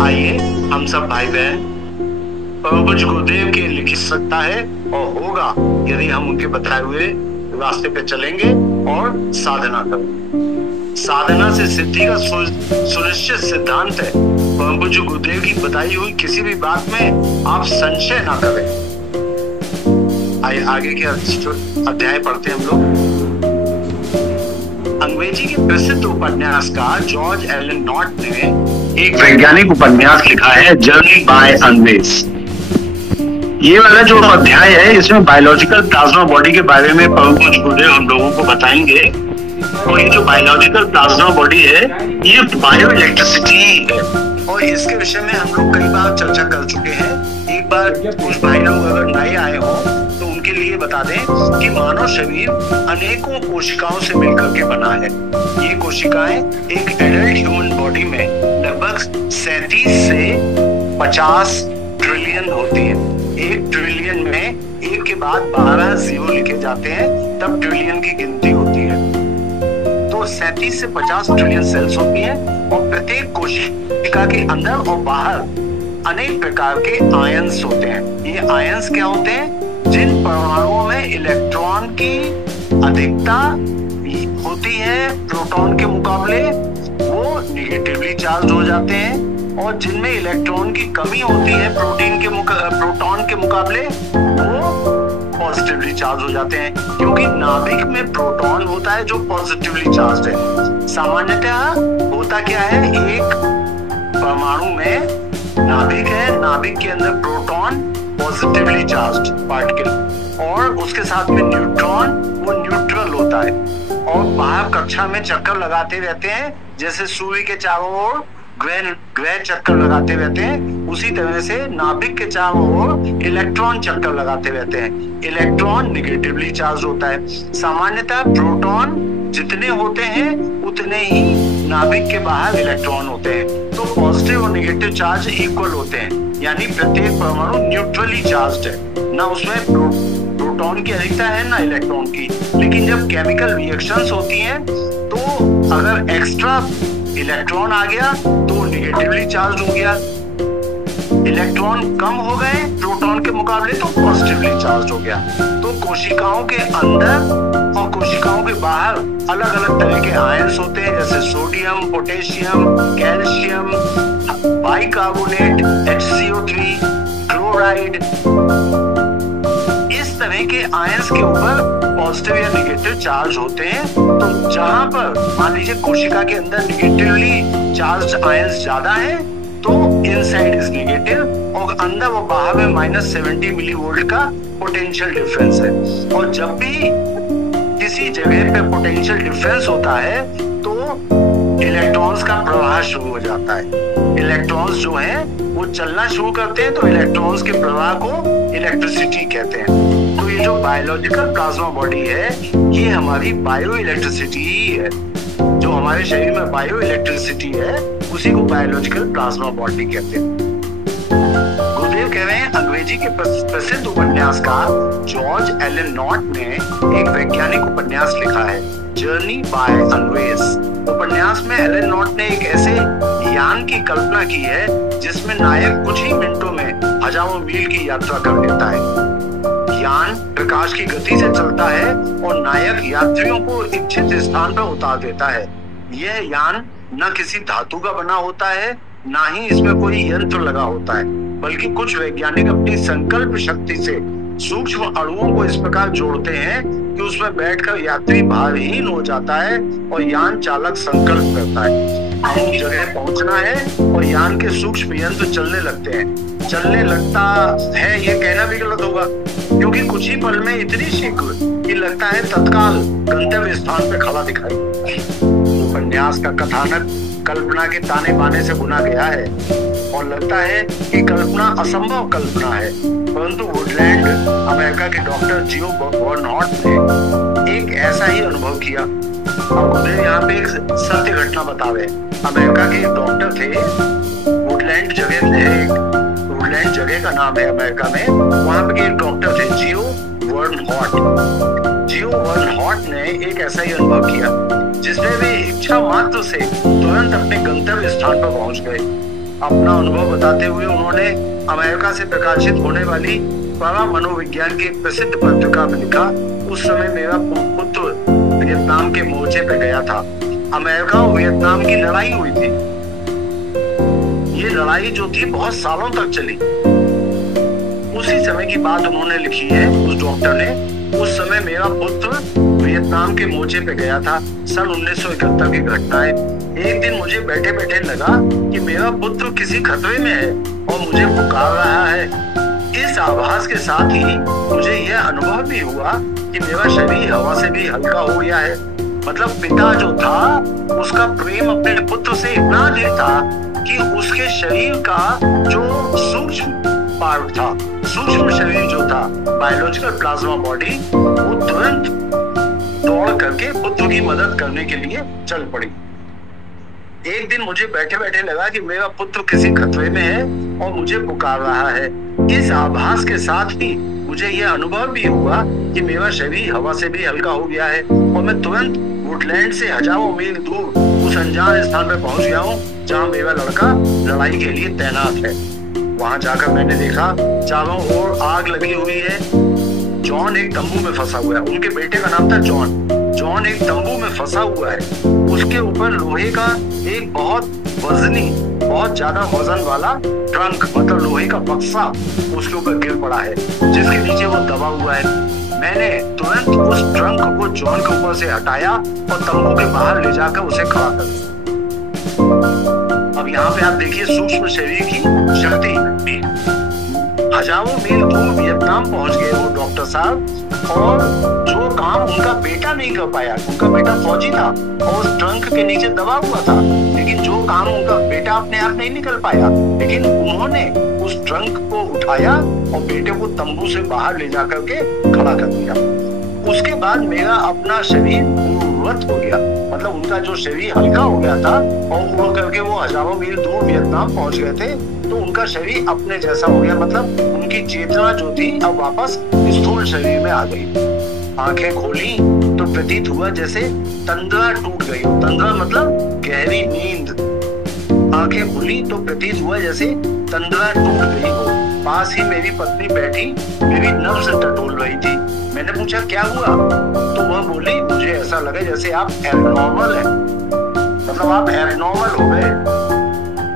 आइए हम सब भाई बहन परम पूज्य गुरुदेव के लिख सकता है और होगा यदि हम उनके बताए हुए रास्ते पे चलेंगे और साधना करेंगे। साधना से सिद्धि का सुनिश्चित सिद्धांत है। परम पूज्य गुरुदेव की बताई हुई किसी भी बात में आप संशय ना करें। आगे के अध्याय पढ़ते हैं हम लोग। अंग्रेजी के प्रसिद्ध उपन्यासकार जॉर्ज एलन नॉट ने एक वैज्ञानिक उपन्यास लिखा है, जर्नी बाय अनवेज। ये वाला जो अध्याय है इसमें बायोलॉजिकल प्लाज्मा बॉडी के बारे में परम पूज्य गुरुदेव हम लोगों को बताएंगे। और ये जो बायोलॉजिकल प्लाज्मा बॉडी है ये बायो इलेक्ट्रिसिटी है और इसके विषय में हम लोग कई बार चर्चा कर चुके हैं। एक बार कुछ भाई लोग अगर नए आए हो तो उनके लिए बता दें कि मानव शरीर अनेकों कोशिकाओं से मिलकर के बना है। ये कोशिकाएं एक एडल्ट ह्यूमन बॉडी में लगभग 37 से 50 ट्रिलियन होती है। एक ट्रिलियन में एक के बाद 12 जीरो लिखे जाते हैं, तब ट्रिलियन की गिनती होती है। तो 37 से 50 ट्रिलियन सेल्स होती हैं और प्रत्येक कोशिका के अंदर और बाहर अनेक प्रकार के आयंस होते हैं। ये आयंस क्या होते हैं? जिन परमाणुओं में इलेक्ट्रॉन की अधिकता होती है प्रोटॉन के मुकाबले, वो निगेटिवली चार्ज हो जाते हैं और जिनमें इलेक्ट्रॉन की कमी होती है प्रोटॉन के मुकाबले, वो पॉजिटिवली चार्ज हो जाते हैं। क्योंकि नाभिक में प्रोटॉन होता है जो पॉजिटिवली चार्ज है। सामान्यतः होता क्या है, एक परमाणु में नाभिक है, नाभिक के अंदर प्रोटॉन पॉजिटिवली चार्ज्ड पार्टिकल और उसके साथ में न्यूट्रॉन, वो न्यूट्रल होता है और बाहर कक्षा में चक्कर लगाते रहते हैं। जैसे सूर्य के चारों ओर ग्रह चक्कर लगाते रहते हैं, उसी तरह से नाभिक के चारों ओर इलेक्ट्रॉन चक्कर लगाते रहते हैं। इलेक्ट्रॉन निगेटिवली चार्ज होता है। सामान्यतः प्रोटॉन जितने होते हैं उतने ही नाभिक के बाहर इलेक्ट्रॉन होते हैं। तो पॉजिटिव और निगेटिव चार्ज इक्वल होते हैं, यानी प्रत्येक परमाणु न्यूट्रली चार्ज्ड है। ना उसमें प्रोटॉन की अधिकता है ना इलेक्ट्रॉन की। लेकिन जब केमिकल रिएक्शंस होती हैं तो अगर एक्स्ट्रा इलेक्ट्रॉन आ गया तो निगेटिवली चार्ज हो गया, इलेक्ट्रॉन कम हो गए प्रोटॉन के मुकाबले तो पॉजिटिवली चार्ज हो गया। तो कोशिकाओं के अंदर और कोशिकाओं के बाहर अलग अलग तरह के आयंस होते हैं, जैसे sodium, potassium, calcium, bicarbonate, HCO3, chloride. इस तरह के आयंस के ऊपर पॉजिटिव या निगेटिव चार्ज होते हैं। तो जहां पर मान लीजिए कोशिका के अंदर निगेटिवली चार्ज आयंस ज्यादा है तो इनसाइड इज निगेटिव और अंदर और बाहर में -70 मिलीवोल्ट का पोटेंशियल डिफरेंस है। और जब भी किसी जगह पे पोटेंशियल डिफरेंस होता है तो इलेक्ट्रॉन्स का प्रवाह शुरू हो जाता है। इलेक्ट्रॉन्स जो हैं वो चलना शुरू करते हैं, तो इलेक्ट्रॉन्स के प्रवाह को इलेक्ट्रिसिटी कहते हैं। तो ये जो बायोलॉजिकल प्लाज्मा बॉडी है ये हमारी बायो इलेक्ट्रिसिटी ही है। जो हमारे शरीर में बायो इलेक्ट्रिसिटी है उसी को बायोलॉजिकल प्लाज्मा बॉडी कहते हैं। गुरुदेव कह रहे हैं अंग्रेजी के प्रसिद्ध उपन्यासकार जॉर्ज एलन नॉट ने एक वैज्ञानिक उपन्यास लिखा है, जर्नी बाय अनवेज। उपन्यास में एलन नॉट ने एक ऐसे यान की कल्पना की है जिसमें नायक कुछ ही मिनटों में हजारों मील की यात्रा कर लेता है। यान प्रकाश की गति से चलता है और नायक यात्रियों को इच्छित स्थान पर उतार देता है। यह यान न किसी धातु का बना होता है, ना ही इसमें कोई यंत्र लगा होता है, बल्कि कुछ वैज्ञानिक अपनी संकल्प शक्ति से सूक्ष्म अणुओं को इस प्रकार जोड़ते हैं कि उसमें बैठकर यात्री भारहीन हो जाता है और यान चालक संकल्प करता है अमुक जगह पहुंचना है और यान के सूक्ष्म यंत्र चलने लगते हैं। चलने लगता है ये कहना भी गलत होगा, क्योंकि कुछ ही पल में इतनी शीघ्र कि लगता है तत्काल गंतव्य स्थान पर खड़ा दिखाई देता है। उपन्यास का कथानक कल्पना के ताने बाने से बुना गया है और लगता है कि कल्पना असंभव कल्पना है, परंतु वुडलैंड अमेरिका के डॉक्टर जियो बर्नहार्ट ने एक ऐसा ही अनुभव किया। अब मुझे यहाँ पे एक सत्य घटना बता रहे। अमेरिका के एक डॉक्टर थे, वुडलैंड जगह का नाम है अमेरिका में। वहां पे एक डॉक्टर थे जियो बर्नहार्ट ने एक ऐसा ही अनुभव किया जिसमें वे इच्छा मात्र से तुरंत अपने गंतव्य स्थान पर पहुंच गए। अपना अनुभव बताते हुए उन्होंने अमेरिका से प्रकाशित होने वाली परा मनोविज्ञान की एक प्रसिद्ध पत्रिका में लिखा, उस समय मेरा पुत्र वियतनाम के मोर्चे पे गया था। अमेरिका और वियतनाम की लड़ाई हुई थी। ये लड़ाई जो थी बहुत सालों तक चली। उसी समय की बात उन्होंने लिखी है, उस डॉक्टर ने। उस समय मेरा पुत्र वियतनाम के मोर्चे पे गया था। सन 1971 की घटना है। एक दिन मुझे बैठे बैठे लगा कि मेरा पुत्र किसी खतरे में है और मुझे पुकार रहा है। इस आभास के साथ ही मुझे यह अनुभव भी हुआ कि मेरा शरीर हवा से भी हल्का हो गया है। मतलब पिता जो था उसका प्रेम अपने पुत्र से इतना अधिक था कि उसके शरीर का जो सूक्ष्म पार्ट था, सूक्ष्म शरीर जो था, बायोलॉजिकल प्लाज्मा बॉडी, वो तुरंत दौड़ करके पुत्र की मदद करने के लिए चल पड़ी। एक दिन मुझे बैठे बैठे लगा कि मेरा पुत्र किसी खतरे में है और मुझे पुकार रहा है। इस आभास के साथ ही मुझे यह अनुभव भी हुआ कि मेरा शरीर हवा से भी हल्का हो गया है और मैं तुरंत वुडलैंड से हजारों मील दूर उस अनजान स्थान पर पहुंच गया हूँ जहाँ मेरा लड़का लड़ाई के लिए तैनात है। वहां जाकर मैंने देखा चारों ओर आग लगी हुई है। जॉन एक तंबू में फंसा हुआ है। उनके बेटे का नाम था जॉन। जॉन एक तंबू में फंसा हुआ है। उसके ऊपर लोहे का एक बहुत वजनी, बहुत ज्यादा वजन वाला ट्रंक, मतलब लोहे का बक्सा उसके ऊपर गिर पड़ा है, जिसके नीचे वो दबा हुआ है। मैंने तुरंत उस ट्रंक को जॉन के ऊपर से हटाया और तंबू के बाहर ले जाकर उसे खड़ा कर दिया। अब यहाँ पे आप देखिए सूक्ष्म शरीर की शक्ति। हजारों मील दूर वियतनाम पहुंच गए वो डॉक्टर साहब, और जो काम उनका बेटा नहीं कर पाया, उनका बेटा फौजी था और उस ट्रंक के नीचे दबा हुआ था, लेकिन जो काम उनका बेटा अपने आप नहीं निकल पाया, लेकिन उन्होंने उस ट्रंक को उठाया और बेटे को तंबू से बाहर ले जाकर के खड़ा कर दिया। उसके बाद मेरा अपना शरीर पूर्ववत हो गया, मतलब उनका जो शरीर हल्का हो गया था और उड़ करके वो हजारों मील दूर वियतनाम पहुंच गए थे, तो उनका शरीर अपने जैसा हो गया। मतलब उनकी चेतना जो थी अब वापस स्थूल शरीर में आ गई। आंखें खोली तो प्रतीत हुआ जैसे तंद्रा टूट गई हो। तंद्रा मतलब गहरी नींद। आंखें खुली तो प्रतीत हुआ जैसे तंद्रा टूट गई हो। पास ही मेरी पत्नी बैठी मेरी नब्ज टटोल रही थी। मैंने पूछा क्या हुआ, तो वह बोली मुझे ऐसा लगा जैसे आप एबनॉर्मल हैं, मतलब आप एबनॉर्मल हो गए।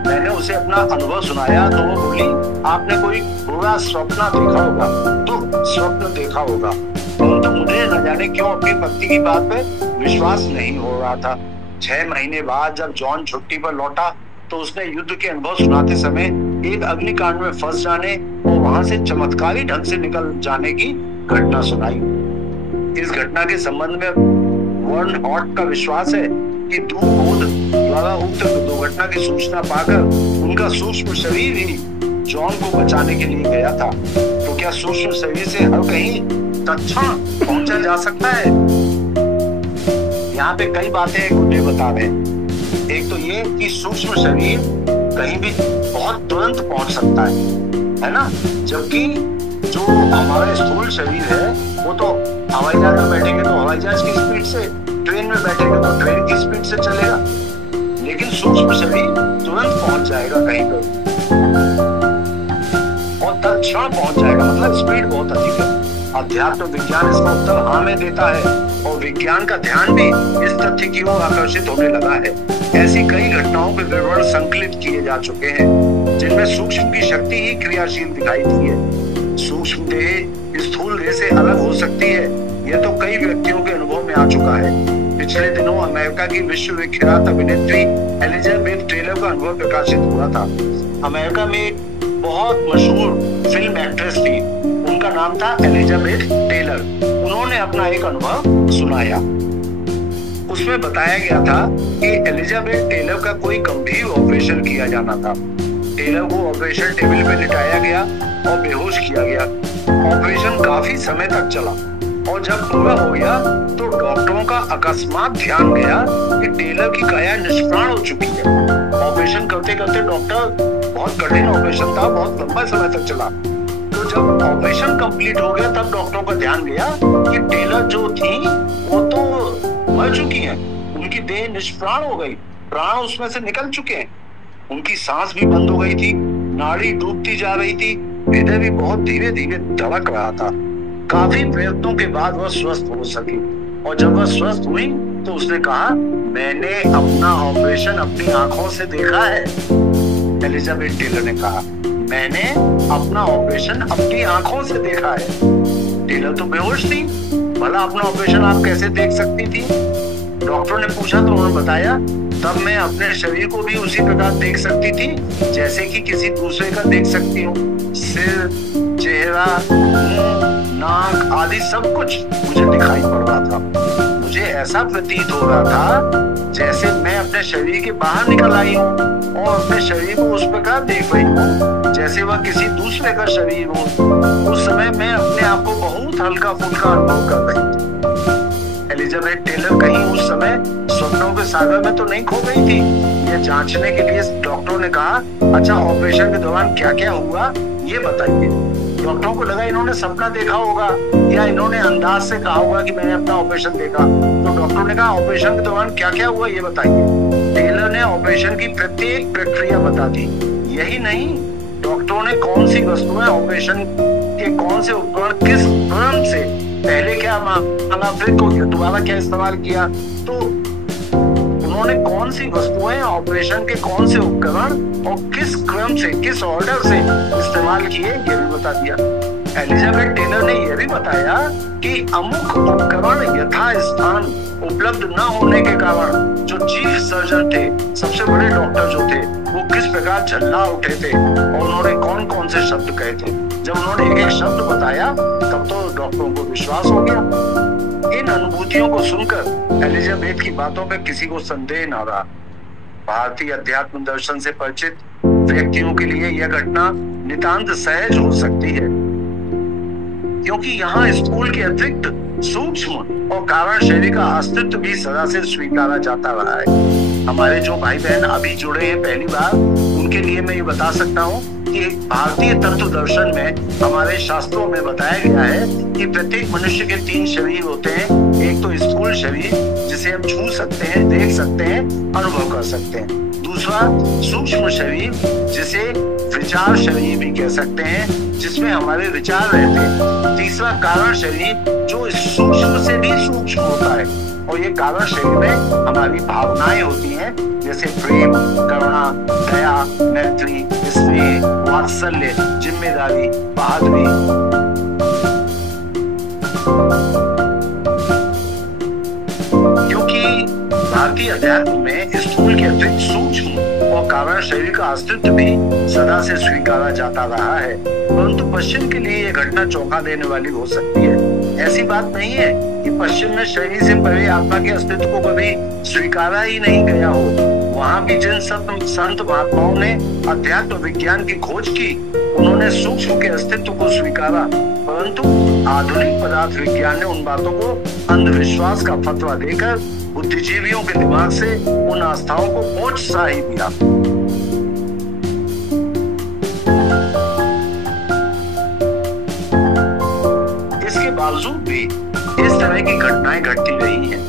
मैंने उसे अपना अनुभव सुनाया तो वो बोली आपने कोई बुरा स्वप्न देखा होगा, तो स्वप्न देखा होगा। तो मुझे न जाने क्यों अपनी पत्नी की बात पे विश्वास नहीं हो रहा था। 6 महीने बाद जब जॉन छुट्टी पर लौटा तो उसने युद्ध के अनुभव सुनाते समय एक अग्निकांड में फंस जाने और वहां से चमत्कारी ढंग से निकल जाने की घटना सुनाई। इस घटना के संबंध में वर्न हॉट का विश्वास है कि दूरबोध द्वारा उक्त दुर्घटना की सूचना पाकर उनका सूक्ष्म शरीर ही जॉन को बचाने के लिए गया था। तो क्या सूक्ष्म शरीर से हर कहीं तत्क्षण पहुंचा जा सकता है? यहाँ पे कई बातें गुड्डे बता रहे हैं। एक तो ये कि सूक्ष्म शरीर कहीं भी बहुत तुरंत पहुंच सकता है ना, जबकि जो हमारा स्थूल शरीर है वो तो हवाई जहाज में बैठेंगे तो हवाई जहाज की स्पीड से, ट्रेन में बैठेंगे तो ट्रेन की स्पीड से चलेगा, लेकिन सूक्ष्म शरीर तुरंत पहुंच जाएगा कहीं पर और तत्क्षण पहुंच जाएगा, मतलब स्पीड बहुत अधिक है। अध्यात्म विज्ञान इसका उत्तर हाँ में देता है और विज्ञान का ध्यान भी इस तथ्य की ओर आकर्षित होने लगा है। ऐसी कई घटनाओं के विवरण संकलित किए जा चुके हैं जिनमें सूक्ष्म की शक्ति ही क्रियाशील दिखाई दी है। सूक्ष्म देह स्थूल देह से अलग हो सकती है, यह तो कई व्यक्तियों के अनुभव में आ चुका है। पिछले दिनों अमेरिका की विश्व विख्यात अभिनेत्री एलिजाबेथ टेलर का अनुभव प्रकाशित हुआ था। अमेरिका में एक बहुत मशहूर फिल्म एक्ट्रेस थी, उनका नाम था एलिजाबेथ टेलर। उन्होंने अपना एक अनुभव सुनाया। उसमें बताया गया था कि एलिजाबेथ टेलर का कोई गंभीर ऑपरेशन किया जाना था। टेलर को ऑपरेशन टेबल पे लिटाया गया और बेहोश किया गया। ऑपरेशन काफी समय तक चला और जब पूरा हो गया तो डॉक्टरों का अकस्मात ध्यान गया कि टेलर की काया निष्प्राण हो चुकी है। ऑपरेशन करते करते डॉक्टर, बहुत कठिन ऑपरेशन था, बहुत लंबा समय तक चला, तो जब ऑपरेशन कंप्लीट हो गया तब डॉक्टरों का ध्यान गया कि टेलर जो थी वो तो मर चुकी हैं, उनकी देह निष्प्राण हो गई, प्राण उसमें से निकल चुके हैं। उनकी सांस भी बंद हो गई थी, नाड़ी डूबती जा रही थी, हृदय भी बहुत धीरे धीरे धड़क रहा था। काफी प्रयत्नों के बाद वह स्वस्थ हो सकी, और जब वह स्वस्थ हुई तो उसने कहा, मैंने अपना ऑपरेशन अपनी आंखों से देखा है। एलिजाबेथ टेलर ने कहा, मैंने अपना ऑपरेशन अपनी आंखों से देखा है। टेलर तो बेहोश थी, भला अपना ऑपरेशन आप कैसे देख सकती थी? डॉक्टर ने पूछा तो उन्होंने बताया, तब मैं अपने शरीर को भी उसी प्रकार देख सकती थी जैसे कि किसी दूसरे का देख सकती हूँ। सिर, चेहरा, मुंह, नाक आदि सब कुछ मुझे दिखाई पड़ रहा था। मुझे ऐसा प्रतीत हो रहा था जैसे मैं अपने शरीर के बाहर निकल आई हूँ और अपने शरीर को उस प्रकार देख रही हूँ जैसे वह किसी दूसरे का शरीर हो। उस समय मैं अपने आप को बहुत हल्का फुल्का अनुभव कर रही थी। एलिजाबेथ टेलर कहीं उस समय स्वप्नों के सागर में तो नहीं खो गई थी। यह जांचने के लिए डॉक्टरों ने कहा, अच्छा ऑपरेशन के दौरान क्या क्या हुआ ये बताइए। डॉक्टरों को लगा इन्होंने सपना देखा होगा या इन्होंने अंदाज से कहा होगा कि मैंने अपना ऑपरेशन देखा। तो डॉक्टरों ने कहा, ऑपरेशन के दौरान क्या क्या हुआ ये बताइए। टेलर ने ऑपरेशन की प्रत्येक प्रक्रिया बता दी। यही नहीं, डॉक्टरों ने कौन सी वस्तुएं, ऑपरेशन के कौन से उपकरण किस क्रम से पहले क्या माना, फिर दोबारा क्या इस्तेमाल किया, तो उन्होंने कौन सी वस्तुएं, ऑपरेशन के कौन से उपकरण और किस क्रम से, किस ऑर्डर से इस्तेमाल किए ये भी बता दिया। एलिजाबेथ टेलर ने यह भी बताया कि अमुक उपकरण यथा स्थान उपलब्ध न होने के कारण जो चीफ सर्जन थे, सबसे बड़े डॉक्टर जो थे, वो किस प्रकार झल्ला उठे थे और उन्होंने कौन कौन से शब्द कहे थे। जब उन्होंने एक एक शब्द बताया तब तो डॉक्टरों को विश्वास हो गया। इन अनुभूतियों को सुनकर एलिजाबेथ की बातों पे किसी को संदेह न रहा। भारतीय अध्यात्म दर्शन से परिचित व्यक्तियों के लिए यह घटना नितांत सहज हो सकती है, क्योंकि यहाँ स्थूल के अतिरिक्त सूक्ष्म और कारण शरीर का अस्तित्व भी सदा से स्वीकारा जाता रहा है। हमारे जो भाई बहन अभी जुड़े हैं पहली बार, उनके लिए मैं ये बता सकता हूँ कि भारतीय तत्व दर्शन में हमारे शास्त्रों में बताया गया है कि प्रत्येक मनुष्य के 3 शरीर होते हैं। एक तो स्थूल शरीर जिसे हम छू सकते हैं, देख सकते हैं, अनुभव कर सकते हैं। दूसरा सूक्ष्म शरीर जिसे विचार शरीर भी कह सकते हैं, जिसमें हमारे विचार रहते हैं। तीसरा कारण शरीर जो सूक्ष्म से भी सूक्ष्म होता है, और ये कारण शरीर में हमारी भावनाएं होती हैं, जैसे प्रेम, करुणा, दया, मैत्री, स्नेह, वात्सल्य, जिम्मेदारी, बहादुरी। क्योंकि भारतीय अध्यात्म में स्थूल के अतिरिक्त सूक्ष्म और कारण शरीर का अस्तित्व भी सदा से स्वीकारा जाता रहा है, परंतु पश्चिम के लिए यह घटना चौंका देने वाली हो सकती है। ऐसी बात नहीं है कि पश्चिम में शरीर से परे आत्मा के अस्तित्व को कभी स्वीकारा ही नहीं गया हो। वहाँ भी जिन संत महात्माओं ने अध्यात्म विज्ञान की खोज की, उन्होंने सूक्ष्म के अस्तित्व को स्वीकारा, परंतु आधुनिक पदार्थ विज्ञान ने उन बातों को अंधविश्वास का फतवा देकर बुद्धिजीवियों के दिमाग से उन आस्थाओं को पोंछ सा ही दिया। इसके बावजूद भी इस तरह की घटनाएं घटती रही हैं,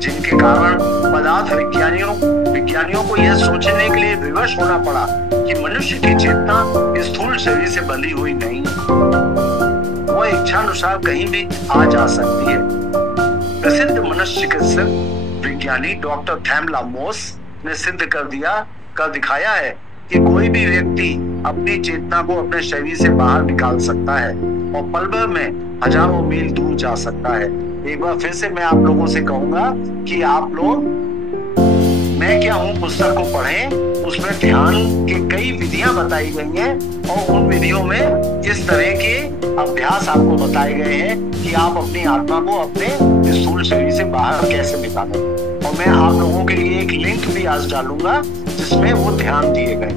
जिनके कारण पदार्थ विज्ञानियों को यह सोचने के लिए विवश होना पड़ा कि मनुष्य की चेतना स्थूल शरीर से बंधी हुई नहीं है, वह इच्छानुसार कहीं भी आ जा सकती है। प्रसिद्ध मनोचिकित्सक विज्ञानी डॉक्टर थैमला मोस ने सिद्ध कर दिखाया है कि कोई भी व्यक्ति अपनी चेतना को अपने शरीर से बाहर निकाल सकता है और पल भर में हजारों मील दूर जा सकता है। एक बार फिर से मैं आप लोगों से कहूंगा कि आप लोग मैं क्या हूँ पुस्तक को पढ़ें, उसमें ध्यान की कई विधियां बताई गई हैं और उन विधियों में इस तरह के अभ्यास आपको बताए गए हैं कि आप अपनी आत्मा को अपने स्थूल शरीर से बाहर कैसे निकालें। और मैं आप लोगों के लिए एक लिंक भी आज डालूंगा जिसमें वो ध्यान दिए गए।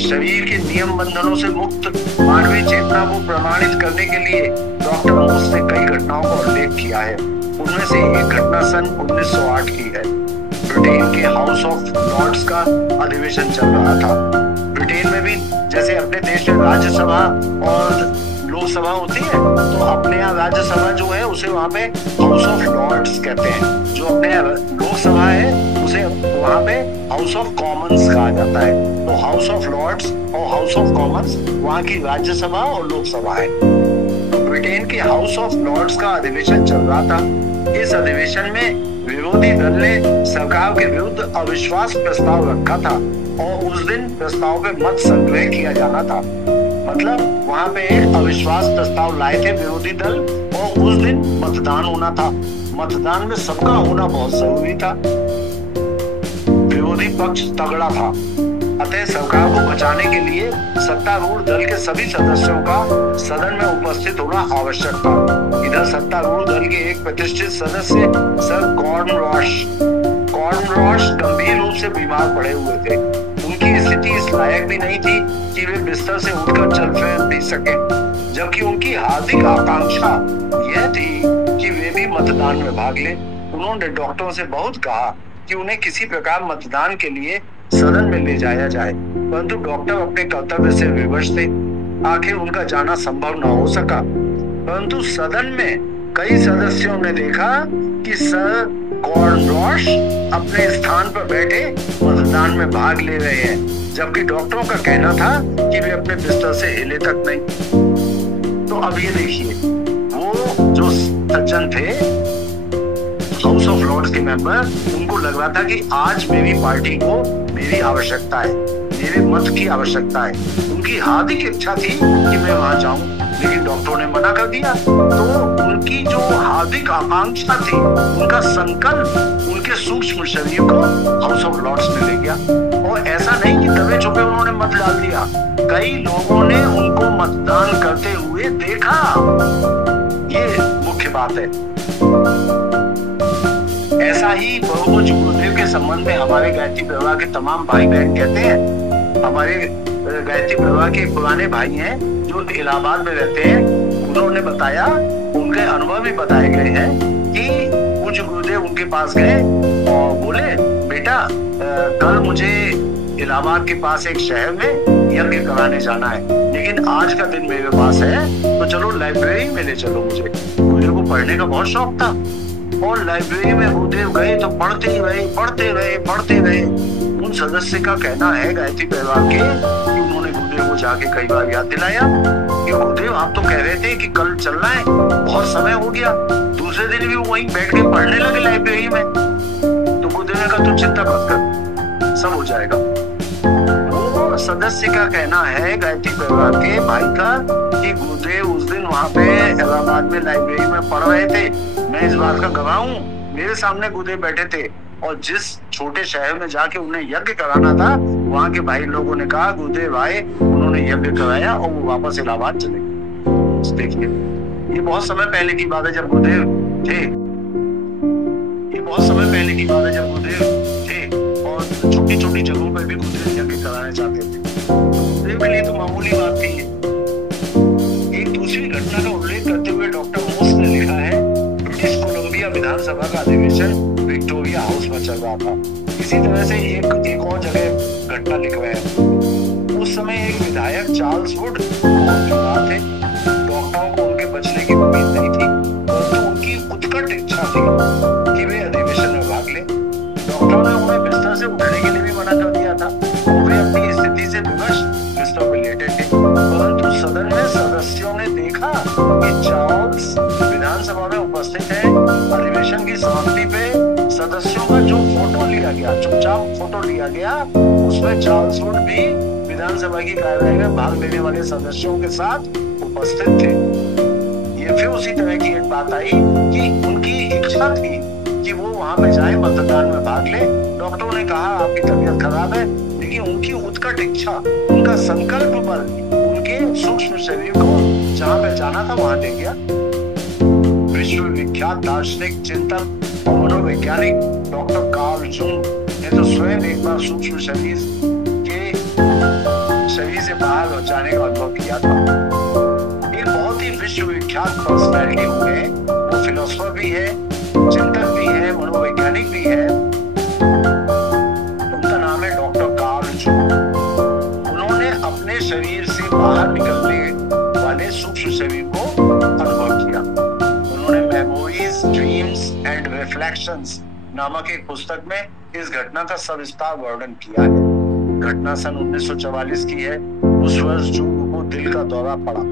शरीर के नियम बंधनों से मुक्त मानवीय चेतना को प्रमाणित करने के लिए डॉक्टर मोस ने कई घटनाओं का उल्लेख किया है। उनमें से एक घटना सन 1908 की है। ब्रिटेन के हाउस ऑफ लॉर्ड्स का अधिवेशन चल रहा था। ब्रिटेन में भी जैसे अपने देश में राज्यसभा और लोकसभा होती है, तो अपने यहाँ राज्यसभा जो है उसे वहाँ पे हाउस ऑफ लॉर्ड्स कहते हैं। जो अपने लोकसभा है उसे वहाँ पे हाउस ऑफ कॉमन्स कहा जाता है। तो हाउस ऑफ लॉर्ड्स और हाउस ऑफ कॉमन्स वहाँ की राज्यसभा और लोकसभा है। तो ब्रिटेन के हाउस ऑफ लॉर्ड्स का अधिवेशन चल रहा था। इस अधिवेशन में विरोधी दल ने सरकार के विरुद्ध अविश्वास प्रस्ताव रखा था और उस दिन प्रस्ताव पे मत संग्रह किया जाना था। मतलब वहां पे एक अविश्वास प्रस्ताव लाए थे विरोधी दल और उस दिन मतदान होना था। मतदान में सबका होना बहुत जरूरी था। विरोधी पक्ष तगड़ा था, अतः सरकार को बचाने के लिए सत्तारूढ़ दल के सभी सदस्यों का सदन में उपस्थित होना आवश्यक था। इधर सत्तारूढ़ दल के एक प्रतिष्ठित सदस्य सर कॉर्नवॉलिस गंभीर रूप से बीमार पड़े हुए थे। उनकी स्थिति इस लायक भी नहीं थी कि वे बिस्तर से उठकर चल फिर भी सके, जबकि उनकी हार्दिक आकांक्षा यह थी कि वे भी मतदान में भाग लें। उन्होंने डॉक्टरों से बहुत कहा कि उन्हें किसी प्रकार मतदान के लिए सदन में ले जाया जाए, परंतु डॉक्टर अपने कर्तव्य से विवश थे। आखिर उनका जाना संभव न हो सका। परंतु सदन में कई सदस्यों ने देखा कि सर कॉर्नवॉलिस अपने स्थान पर बैठे मतदान में भाग ले रहे हैं, जबकि डॉक्टरों का कहना था कि वे अपने बिस्तर से हिले तक नहीं। तो अब ये देखिए, वो जो सज्जन थे हाउस ऑफ लॉर्ड्स के मेंबर, उनको लग रहा था कि आज मेरी पार्टी को मेरी आवश्यकता है, मेरे मत की आवश्यकता है। उनकी हार्दिक इच्छा थी कि मैं वहां जाऊं, लेकिन डॉक्टरों ने मना कर दिया। तो उनकी जो हार्दिक आकांक्षा थी, उनका संकल्प उनके सूक्ष्म शरीर को हाउस ऑफ लॉर्ड्स में ले गया। और ऐसा नहीं कि दबे छुपे उन्होंने मत डाल दिया, कई लोगों ने उनको मतदान करते हुए देखा। ये मुख्य बात है। ऐसा ही बहुभुज गुरुदेव के संबंध में हमारे गायत्री परिवार के तमाम भाई बहन कहते हैं। हमारे गायत्री परिवार के पुराने भाई हैं जो इलाहाबाद में रहते हैं, उन्होंने बताया, उनके अनुभव भी बताए गए हैं कि कुछ गुरुदेव उनके पास गए और बोले, बेटा कल मुझे इलाहाबाद के पास एक शहर में यज्ञ कराने जाना है, लेकिन आज का दिन मेरे पास है, तो चलो लाइब्रेरी में ले चलो मुझे। गुरुदेव को पढ़ने का बहुत शौक था और लाइब्रेरी में गुरुदेव गए तो पढ़ते रहे। उन सदस्य का कहना है गायत्री परिवार के कि उन्होंने गुरुदेव को जाके कई बार याद दिलाया कि गुरुदेव आप तो कह रहे थे कि कल चलना है, बहुत समय हो गया। दूसरे दिन भी वहीं बैठ के पढ़ने लगे लाइब्रेरी में। तो गुरुदेव ने कहा तू चिंता मत कर, सब हो जाएगा। वो सदस्य का कहना है गायत्री परिवार के भाई का कि गुरुदेव उस दिन वहां पे इलाहाबाद में लाइब्रेरी में पढ़ रहे थे। मैं इस बात का गवाह हूँ, मेरे सामने गुरुदेव बैठे थे और जिस छोटे शहर में जाके उन्हें यज्ञ कराना था, वहां के भाई लोगों ने कहा गुरुदेव आए, उन्होंने यज्ञ कराया और वो वापस इलाहाबाद चले गए। देखिए, ये बहुत समय पहले की बात है जब गुरुदेव थे। और छोटी छोटी जगहों पर भी गुरुदेव यज्ञ कराने चाहते थे। गुरुदेव के लिए तो मामूली बात थी। एक दूसरी घटना का उल्लेख करते हुए डॉक्टर मोस ने लिखा है, ब्रिटिश कोलंबिया विधानसभा का अधिवेशन विक्टोरिया हाउस में चल रहा था। इसी तरह से एक और जगह घटना लिख रहे हैं। उस समय एक विधायक चार्ल्स वुड बहुत बीमार थे। डॉक्टरों को उनके बचने की उम्मीद नहीं थी, परंतु उनकी उत्कट इच्छा थी कि वे अधिवेशन में भाग लें। डॉक्टरों ने उन्हें बिस्तर से उठने के लिए भी मना कर दिया था और वे अपनी स्थिति से विवश बिस्तर पर लेटे थे। परंतु सदन में सदस्यों ने देखा कि चार्ल्स विधानसभा में उपस्थित है। अधिवेशन की समाप्ति पे सदस्यों का जो फोटो लिया गया, चुपचाप फोटो लिया गया, उसमें चार्ल्स वुड भी विधानसभा की कार्यवाही में भाग लेने वाले सदस्यों के साथ उपस्थित थे। ये फिर उसी तरह की एक बात आई कि उनकी इच्छा थी कि वो वहां पे जाए, मतदान में भाग ले। डॉक्टरों ने कहा आपकी तबीयत खराब है, लेकिन उनकी उत्कट इच्छा, उनका संकल्प बल उनके सूक्ष्म शरीर को जहां पे जाना था वहां ले गया। विश्व विख्यात दार्शनिक, चिंतक और मनोवैज्ञानिक डॉक्टर कार्ल जूंग ने तो स्वयं एक बार सूक्ष्म शरीर से बाहर हो जाने का अनुभव किया था। एक बहुत ही विश्व विख्यात पर्सनैलिटी हुए, वो फिलोसोफर भी है, चिंतक भी है, मनोवैज्ञानिक भी है। उनका नाम है डॉक्टर कार्ल जूंग। उन्होंने अपने शरीर से बाहर निकलने वाले सूक्ष्म शरीर रिफ्लेक्शंस नामक एक पुस्तक में इस घटना का सविस्तार वर्णन किया है। घटना सन 1944 की है। उस वर्ष जुंग को दिल का दौरा पड़ा।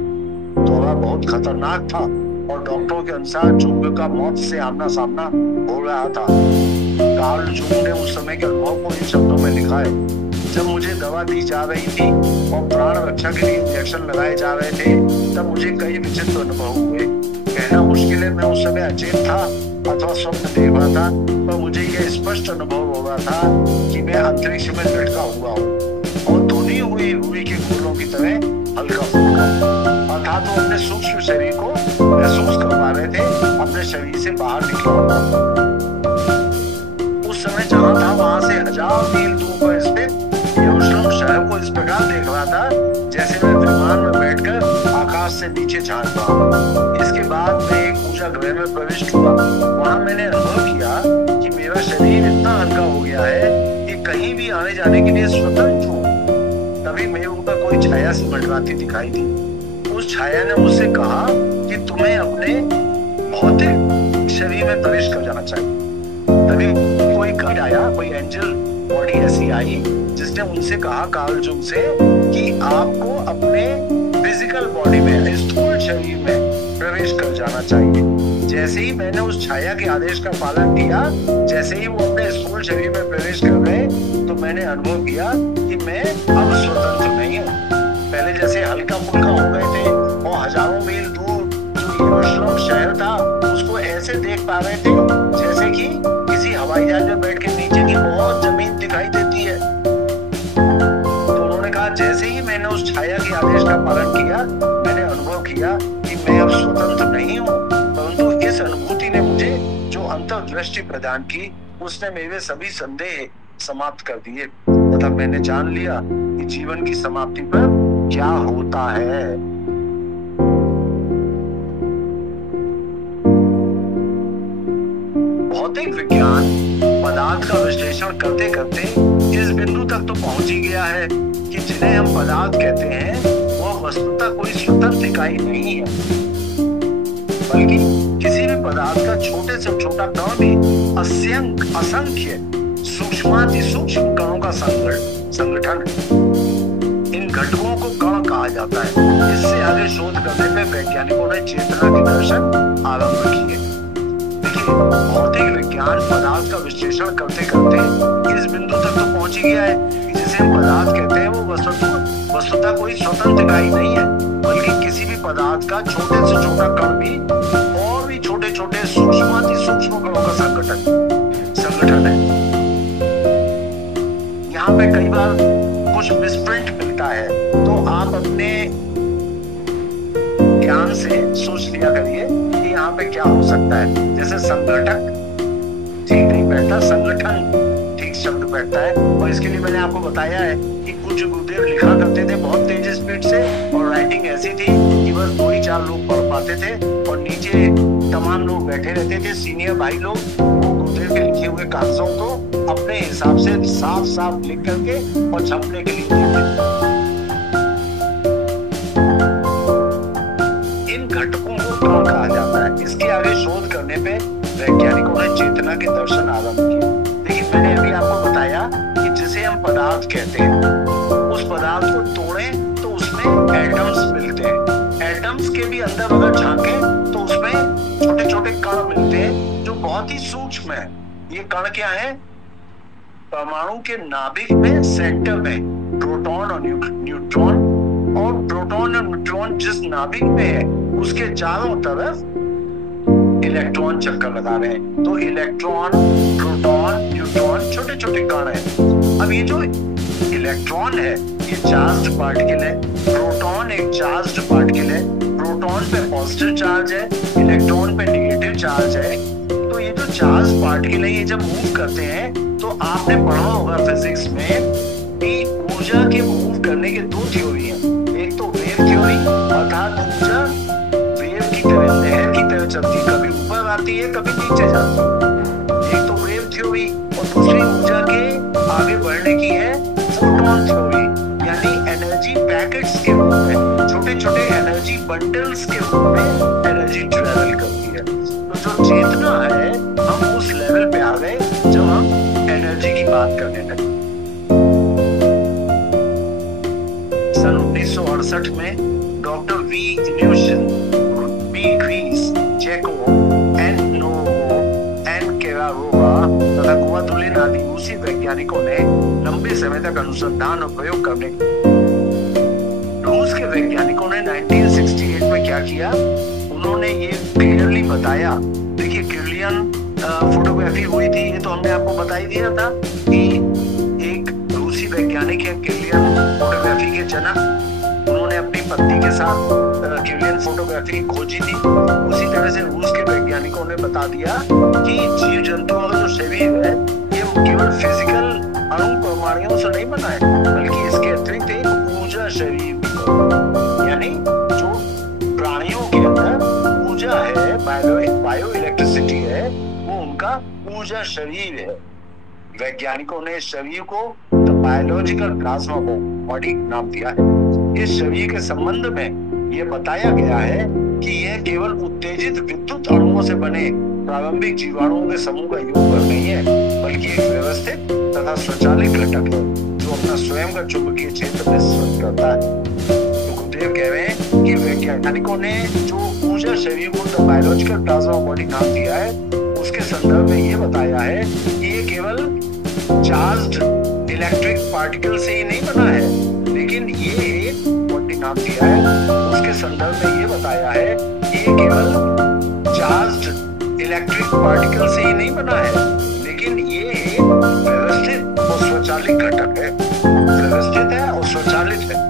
दौरा बहुत खतरनाक था और डॉक्टरों के अनुसार जुंग का मौत से आमना सामना हो रहा था। कार्ल जुंग ने उस समय के अनुभव को इन शब्दों में लिखा है, जब मुझे दवा दी जा रही थी और प्राण रक्षा के लिए इंजेक्शन लगाए जा रहे थे, तब मुझे कई विचित्र अनुभव हुए। कहना मुश्किल है मैं उस समय अचेत था अथवा स्वप्न देख रहा था, पर मुझे यह स्पष्ट अनुभव हो रहा था कि मैं अंतरिक्ष में लटका हुआ हूँ और धुनी हुई रूई के गोलों की तरह हल्का फुल्का, अर्थात वो अपने सूक्ष्म शरीर को महसूस कर पा रहे थे, अपने शरीर से बाहर निकला। उस समय जहाँ था वहां से 1000 मील दूर पर स्थित यरूशलेम शहर को इस प्रकार देख रहा था जैसे मैं विमान में बैठकर आकाश से नीचे झांक रहा हूँ। इसके बाद मैं एक पूजा गृह में प्रविष्ट हुआ। वहां मैंने अनुभव किया कि मेरा शरीर इतना हल्का हो गया है कि कहीं भी आने जाने के लिए स्वतंत्र हूँ। तभी मेरे ऊपर कोई छाया सी मंडराती दिखाई दी। उस छाया ने मुझसे कहा कि तुम्हें अपने भौतिक शरीर में प्रवेश कर जाना चाहिए। तभी कोई गाइड आया, कोई एंजल बॉडी ऐसी आई जिसने उनसे कहा कार्ल जुंग से कि आपको अपने फिजिकल बॉडी में, स्थूल शरीर में प्रवेश कर जाना चाहिए। जैसे ही मैंने उस छाया के आदेश का पालन किया, जैसे ही वो अपने स्थूल शरीर में प्रवेश कर गए, तो मैंने अनुभव किया कि मैं अब स्वतंत्र नहीं हूँ। पहले जैसे हल्का फुल्का हो गए थे और हजारों मील दूर जो यरूशलेम शहर था उसको ऐसे देख पा रहे थे जैसे कि किसी हवाई जहाज में बैठ के नीचे की बहुत जमीन दिखाई देती है। तो उन्होंने कहा जैसे ही मैंने उस छाया के आदेश का पालन किया, मैंने अनुभव किया कि मैं अब स्वतंत्र नहीं हूँ, परंतु इस अनुभूति ने मुझे जो अंतर्दृष्टि प्रदान की, उसने मेरे सभी संदेह समाप्त कर दिए तथा मैंने जान लिया कि जीवन की समाप्ति पर क्या होता है। भौतिक विज्ञान पदार्थ का विश्लेषण करते करते इस बिंदु तक तो पहुंच ही गया है कि जिन्हें हम पदार्थ कहते हैं वह वस्तुतः कोई स्वतंत्र इकाई नहीं है, बल्कि किसी भी पदार्थ का छोटे से छोटा कण भी असंख्य सूक्ष्माति सूक्ष्म कणों का संगठन है। इन घटकों को कण कहा जाता है। इससे आगे शोध करने में वैज्ञानिकों ने चेतना के दर्शन आरंभ किए। भौतिक विज्ञान पदार्थ का विश्लेषण करते करते इस बिंदु तक तो पहुंच ही गया है कि जिसे हम पदार्थ कहते हैं वो वस्तुतः कोई स्वतंत्र इकाई नहीं है, बल्कि किसी भी पदार्थ का छोटे से छोटा कण भी और भी छोटे छोटे सूक्ष्माति सूक्ष्म कणों का संगठन है। यहाँ पे कई बार कुछ मिसप्रिंट मिलता है, तो आप अपने ज्ञान से सोच लिया करिए कि यहाँ पे क्या हो सकता है। जैसे संगठक ठीक नहीं बैठता, संगठन ठीक शब्द बैठता है। और इसके लिए मैंने आपको बताया है कि कुछ गुरुदेव लिखा करते थे बहुत तेज स्पीड से और राइटिंग ऐसी थी कि बस 2 ही 4 लोग पढ़ पाते थे और नीचे तमाम लोग बैठे रहते थे। सीनियर भाई लोग वो गुरुदेव के लिखे हुए कागजों को अपने हिसाब से साफ साफ लिख करके और छपने के लिए देते। इन घटकों को कण कहा जाता है। इसके आगे शोध करने पे वैज्ञानिकों ने चेतना के दर्शन आरंभ किए। लेकिन मैंने अभी आपको बताया कि जिसे हम पदार्थ कहते हैं, उस पदार्थ को तोड़ें तो उसमें एटम्स मिलते हैं। एटम्स के भी अंदर अगर झांकें तो उसमें छोटे छोटे कण मिलते हैं जो बहुत ही सूक्ष्म है। ये कण क्या है? परमाणु के नाभिक में सेंटर में प्रोटॉन और न्यूट्रॉन, और प्रोटॉन और न्यूट्रॉन जिस नाभिक में है उसके चारों तरफ इलेक्ट्रॉन चक्कर लगा रहे हैं। तो इलेक्ट्रॉन, प्रोटॉन, न्यूट्रॉन छोटे छोटे कण हैं। अब ये जो इलेक्ट्रॉन है ये चार्ज्ड पार्टिकल है, प्रोटॉन एक चार्ज्ड पार्टिकल है, प्रोटॉन पे पॉजिटिव चार्ज है, इलेक्ट्रॉन पे नेगेटिव चार्ज है। तो ये जो चार्ज पार्टिकल है ये जब मूव करते हैं तो आपने पढ़ा होगा फिजिक्स में कि ऊर्जा के मूव करने के 2 थ्योरी हैं। एक तो वेव थ्योरी, अर्थात ऊर्जा वेव की तरह, लहर की तरह चलती है, कभी ऊपर आती है कभी नीचे जाती है। एक तो वेव थ्योरी और दूसरी ऊर्जा के आगे बढ़ने की है फोटोन थ्योरी, यानी एनर्जी पैकेट्स के रूप में, छोटे छोटे एनर्जी बंडल्स के रूप में एनर्जी ट्रेवल करती है। तो जो चेतना है हम उस बात करने लगे। सन 1968 में डॉक्टर वी इन्यूशन, बी ग्रीस, चेको, एन नोवो, एन केरारोवा तथा गुआदुलिन आदि रूसी वैज्ञानिकों ने लंबे समय तक अनुसंधान और प्रयोग करने। रूस के वैज्ञानिकों ने 1968 में क्या किया, उन्होंने ये क्लियरली बताया। देखिए किर्लियन फोटोग्राफी हुई थी, ये तो हमने आपको बता ही दिया था कि एक रूसी वैज्ञानिक है किर्लियन फोटोग्राफी के जनक, उन्होंने अपनी पत्नी के साथ किर्लियन फोटोग्राफी खोजी थी। उसी तरह से रूस के वैज्ञानिकों ने बता दिया कि जीव जंतुओं का जो शरीर है ये केवल फिजिकल अणु परमाणुओं से नहीं बना है, बल्कि इसके अतिरिक्त एक ऊर्जा शरीर भी है। यानी जो प्राणियों के अंदर ऊर्जा है, बायो इलेक्ट्रिसिटी है, वो उनका ऊर्जा शरीर है। वैज्ञानिकों ने इस शरीर को द बायोलॉजिकल प्लाज्मा बॉडी नाम दिया है। इस शरीर के संबंध में ये बताया गया है कि यह केवल उत्तेजित विद्युत अणुओं से बने प्रारंभिक जीवाणुओं के समूह का योगफल नहीं है, बल्कि एक व्यवस्थित तथा स्वचालित घटक है जो अपना स्वयं का चुंबकीय क्षेत्र में स्थित करता है। तो गुरुदेव कह रहे हैं कि वैज्ञानिकों ने जो ऊर्जा शरीर को द बायोलॉजिकल प्लाज्मा बॉडी नाम दिया है, उसके संदर्भ में ये बताया है कि ये केवल चार्ज्ड इलेक्ट्रिक पार्टिकल से ही नहीं बना है, लेकिन ये बॉडी नाम दिया है, उसके संदर्भ में ये बताया है कि ये केवल चार्ज्ड इलेक्ट्रिक पार्टिकल से ही नहीं बना है, लेकिन ये एक व्यवस्थित और स्वचालित घटक है। व्यवस्थित है और स्वचालित है।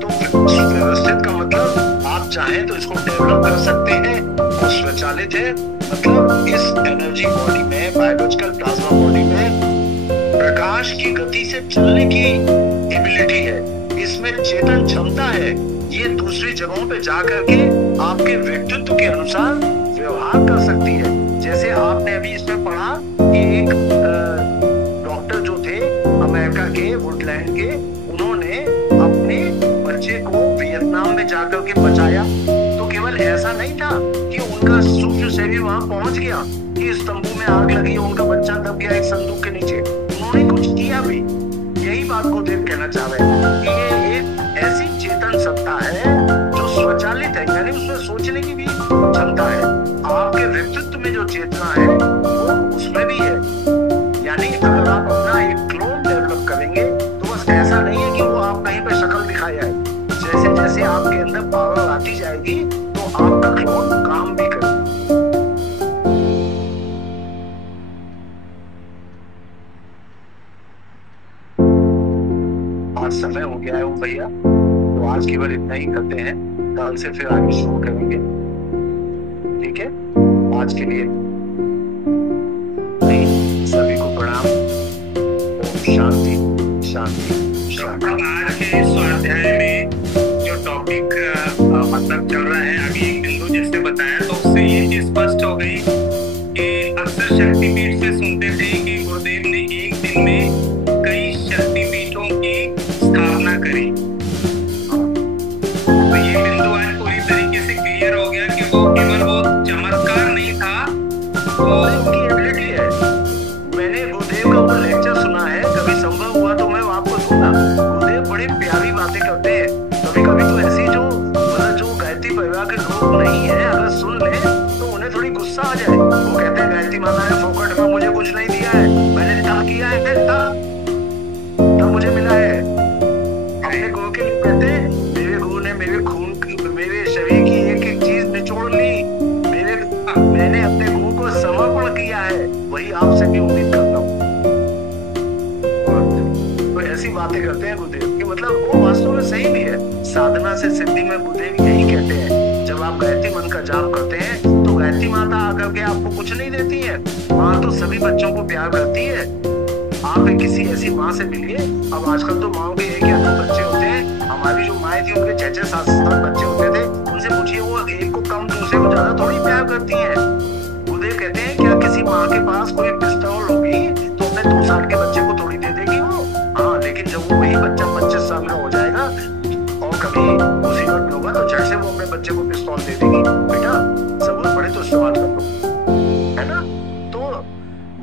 तो व्यवस्थित का मतलब आप चाहें तो इसको डेवलप कर सकते हैं, और स्वचालित है मतलब इस एनर्जी बॉडी में, बायोलॉजिकल प्लाज्मा बॉडी में प्रकाश की गति से चलने की एबिलिटी है, इसमें चेतन क्षमता है। ये दूसरी जगहों पे जाकर के आपके व्यक्तित्व के अनुसार व्यवहार कर सकती है। जैसे आपने अभी इसमें पढ़ा कि एक डॉक्टर जो थे अमेरिका के वुडलैंड के, उन्होंने अपने बच्चे को वियतनाम में जाकर के बचाया। तो केवल ऐसा नहीं था कि उनका सूक्ष्म शरीर वहां पहुंच गया कि इस तंबू में आग लगी, उनका बच्चा दब गया एक संदूक के नीचे, उन्होंने कुछ किया भी। यही बात गुरुदेव कहना चाह रहे हैं कि ये एक ऐसी चेतन सत्ता है जो स्वचालित है, यानी उसमें सोचने की भी क्षमता है। आपके व्यक्तित्व में जो चेतना है वो उसमें भी है। यानी अगर आप अपना एक क्लोन डेवलप करेंगे तो बस ऐसा नहीं है कि वो आप कहीं पे शक्ल दिखाए आए। जैसे जैसे आपके अंदर पावर आती जाएगी तो आपका क्लोन काम भी करेगा। आज समय हो गया है वो भैया, तो आज केवल इतना ही करते हैं, कल से फिर आगे शुरू करेंगे। ठीक है, आज के लिए नहीं, सभी को प्रणाम। ओम शांति शांति शांति। आज के इस स्वाध्याय में जो टॉपिक मतलब चल रहा है, अभी एक बिंदु जिसने बताया तो उससे ये चीज स्पष्ट हो गई कि अक्सर शक्तिपीठ से सुनते थे कि गुरुदेव ने एक दिन में कई शक्तिपीठों की स्थापना करी। तो ये बिंदु आज पूरी तरीके से क्लियर हो गया कि वो केवल वो चमत्कार नहीं था, वो उनकी एबिलिटी है। मैंने गुरुदेव का वो लेक्चर सुना है, कभी संभव हुआ तो मैं आपको दूंगा। गुरुदेव बड़ी प्यारी बातें करते हैं। कभी कभी तो ऐसी जो मतलब जो गायत्री परिवार के लोग नहीं है, अगर सुन ले तो उन्हें थोड़ी गुस्सा आ जाए। वो कहते हैं गायत्री माता ने फोकट में मुझे कुछ नहीं दिया है, मैंने तब किया है तब मुझे मिला है। अपने गुरु के लिए कहते हैं मेरे गुरु ने मेरे खून मेरे शरीर की एक एक चीज निचोड़ ली, मैंने अपने गुरु को समर्पण किया है, वही आपसे भी उम्मीद करता हूँ। तो ऐसी बातें करते हैं गुरुदेव कि मतलब वो वास्तव में सही भी है। साधना से सिद्धि में गुरुदेव यही कहते हैं, जब आप गायत्री मंत्र का जाप करते हैं तो गायत्री माता आकर के आपको कुछ नहीं देती है, माँ तो सभी बच्चों को प्यार करती है। आप किसी ऐसी माँ से मिलिए, अब आजकल तो माओ के 1 या 2 बच्चे होते हैं, हमारी जो माएँ थी उनके 6-6, 7-7 बच्चे होते थे, उनसे पूछिए वो एक को कम दूसरे को ज्यादा थोड़ी प्यार करती है। गुरुदेव कहते हैं क्या किसी माँ के पास कोई पिस्तौल होगी तो अपने 2 साल के बच्चे को थोड़ी दे देगी वो? हाँ, लेकिन जब वो वही बच्चा 25 साल का हो जाएगा और कभी मुसीबत में होगा तो झट से वो अपने बच्चे को पिस्तौल दे देगी, बेटा जरूरत पड़े तो इस्तेमाल कर लो, है ना? तो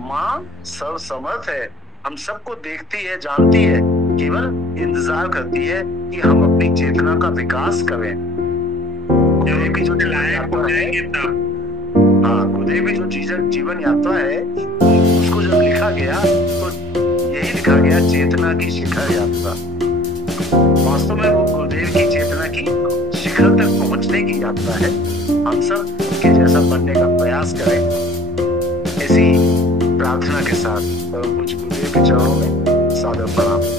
माँ सर्वसमर्थ है, हम सबको देखती है, जानती है, केवल इंतजार करती है कि हम अपनी चेतना का विकास करें। गुरुदेव की जो लायक हो जाएंगे तब। हाँ, गुरुदेव की जो जीवन यात्रा है उसको जब लिखा गया तो यही लिखा गया, चेतना की शिखर यात्रा। वास्तव में वो गुरुदेव की चेतना की शिखर तक पहुंचने की यात्रा है। हम सब उनके जैसा बनने का प्रयास करें, ऐसी प्रार्थना के साथ परम पूज्य गुरुदेव के चरणों में सादर प्रणाम।